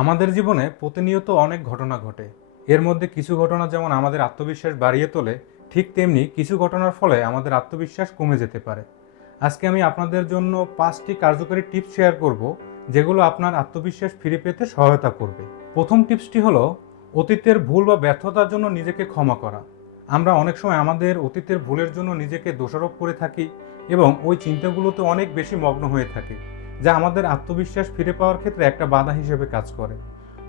আমাদের জীবনে প্রতিনিয়ত অনেক ঘটনা ঘটে। এর মধ্যে কিছু ঘটনা যেমন আমাদের আত্মবিশ্বাস বাড়িয়ে তোলে, ঠিক তেমনি কিছু ঘটনার ফলে আমাদের আত্মবিশ্বাস কমে যেতে পারে। আজকে আমি আপনাদের জন্য 5টি কার্যকরী টিপস শেয়ার করব, যেগুলো আপনার আত্মবিশ্বাস ফিরে পেতে সহায়তা করবে। প্রথম টিপসটি হলো অতীতের ভুল বা ব্যর্থতার জন্য নিজেকে ক্ষমা করা। আমরা অনেক সময় আমাদের অতীতের ভুলের জন্য নিজেকে দোষারোপ করে থাকি এবং ওই চিন্তাগুলোতে অনেক বেশি মগ্ন হয়ে থাকি, যা আমাদের আত্মবিশ্বাস ফিরে পাওয়ার ক্ষেত্রে একটা বাধা হিসেবে কাজ করে।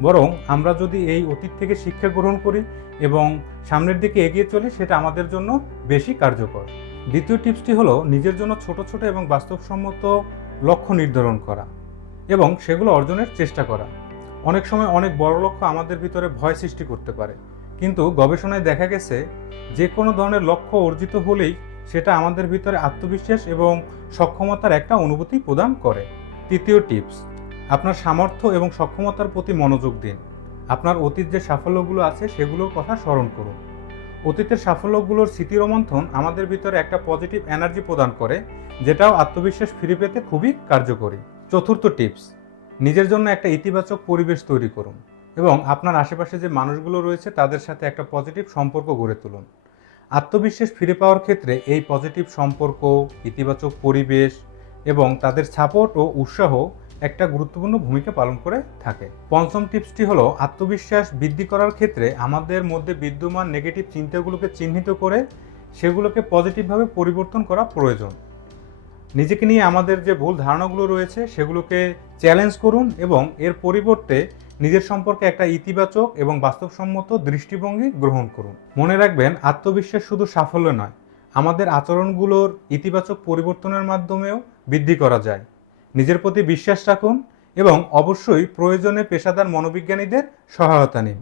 বরং আমরা যদি এই অতীত থেকে শিক্ষা গ্রহণ করি এবং সামনের দিকে এগিয়ে চলি, সেটা আমাদের জন্য বেশি কার্যকর। দ্বিতীয় টিপসটি হলো নিজের জন্য ছোট ছোট এবং বাস্তবসম্মত লক্ষ্য নির্ধারণ করা এবং সেগুলো অর্জনের চেষ্টা করা। অনেক সময় অনেক বড় লক্ষ্য আমাদের ভিতরে ভয় সৃষ্টি করতে পারে, কিন্তু গবেষণায় দেখা গেছে যে কোনো ধরনের লক্ষ্য অর্জিত হলেই সেটা আমাদের ভিতরে আত্মবিশ্বাস এবং সক্ষমতার একটা অনুভূতি প্রদান করে। তৃতীয় টিপস, আপনার সামর্থ্য এবং সক্ষমতার প্রতি মনোযোগ দিন। আপনার অতীত যে সাফল্যগুলো আছে সেগুলোর কথা স্মরণ করুন। অতীতের সাফল্যগুলোর স্মৃতিরোমন্থন আমাদের ভিতরে একটা পজিটিভ এনার্জি প্রদান করে, যেটাও আত্মবিশ্বাস ফিরে পেতে খুবই কার্যকরী। চতুর্থ টিপস, নিজের জন্য একটা ইতিবাচক পরিবেশ তৈরি করুন এবং আপনার আশেপাশে যে মানুষগুলো রয়েছে তাদের সাথে একটা পজিটিভ সম্পর্ক গড়ে তুলুন। আত্মবিশ্বাস ফিরে পাওয়ার ক্ষেত্রে এই পজিটিভ সম্পর্ক, ইতিবাচক পরিবেশ এবং তাদের সাপোর্ট ও উৎসাহ একটা গুরুত্বপূর্ণ ভূমিকা পালন করে থাকে। পঞ্চম টিপসটি হলো আত্মবিশ্বাস বৃদ্ধি করার ক্ষেত্রে আমাদের মধ্যে বিদ্যমান নেগেটিভ চিন্তাগুলোকে চিহ্নিত করে সেগুলোকে পজিটিভভাবে পরিবর্তন করা প্রয়োজন। নিজেকে নিয়ে আমাদের যে ভুল ধারণাগুলো রয়েছে সেগুলোকে চ্যালেঞ্জ করুন এবং এর পরিবর্তে নিজের সম্পর্কে একটা ইতিবাচক এবং বাস্তবসম্মত দৃষ্টিভঙ্গি গ্রহণ করুন। মনে রাখবেন, আত্মবিশ্বাস শুধু সাফল্য নয়, আমাদের আচরণগুলোর ইতিবাচক পরিবর্তনের মাধ্যমেও বৃদ্ধি করা যায়। নিজের প্রতি বিশ্বাস রাখুন এবং অবশ্যই প্রয়োজনে পেশাদার মনোবিজ্ঞানীদের সহায়তা নিন।